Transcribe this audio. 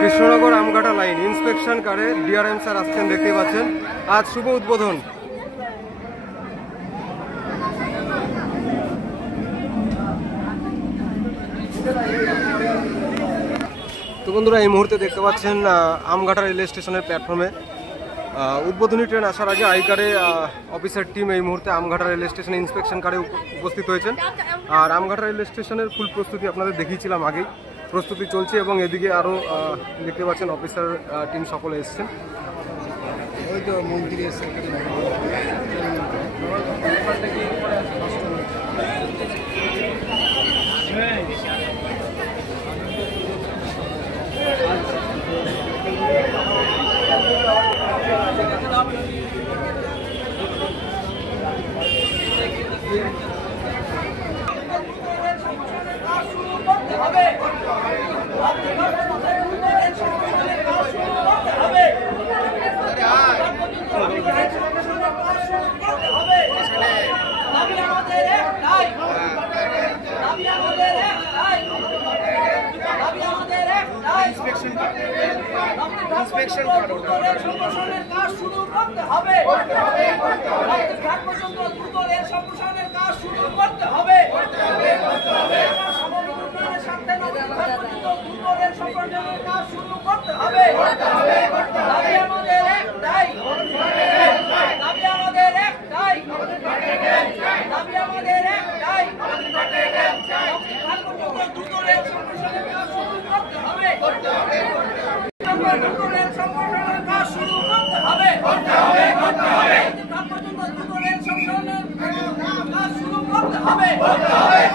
Krishnanagar Amghata line inspection কারে DRM sir আসছেন, দেখতেই পাচ্ছেন। আজ শুভ উদ্বোধন। তো বন্ধুরা, এই মুহূর্তে দেখতে পাচ্ছেন আমঘাটা রেলওয়ে স্টেশনের প্ল্যাটফর্মে উদ্বোধনী ট্রেন আসার আগে আইকারে অফিসার টিম এই মুহূর্তে আমঘাটা রেলওয়ে স্টেশনে ইন্সপেকশন কারে উপস্থিত হয়েছেন। আর আমঘাটা রেলওয়ে স্টেশনের ফুল প্রস্তুতি আপনাদের দেখিয়েছিলাম আগেই, প্রস্তুতি চলছে এবং এদিকে আরও দেখতে পাচ্ছেন অফিসার টিম সকলে এসছেন। ওই তো মন্ত্রী এসে হবে।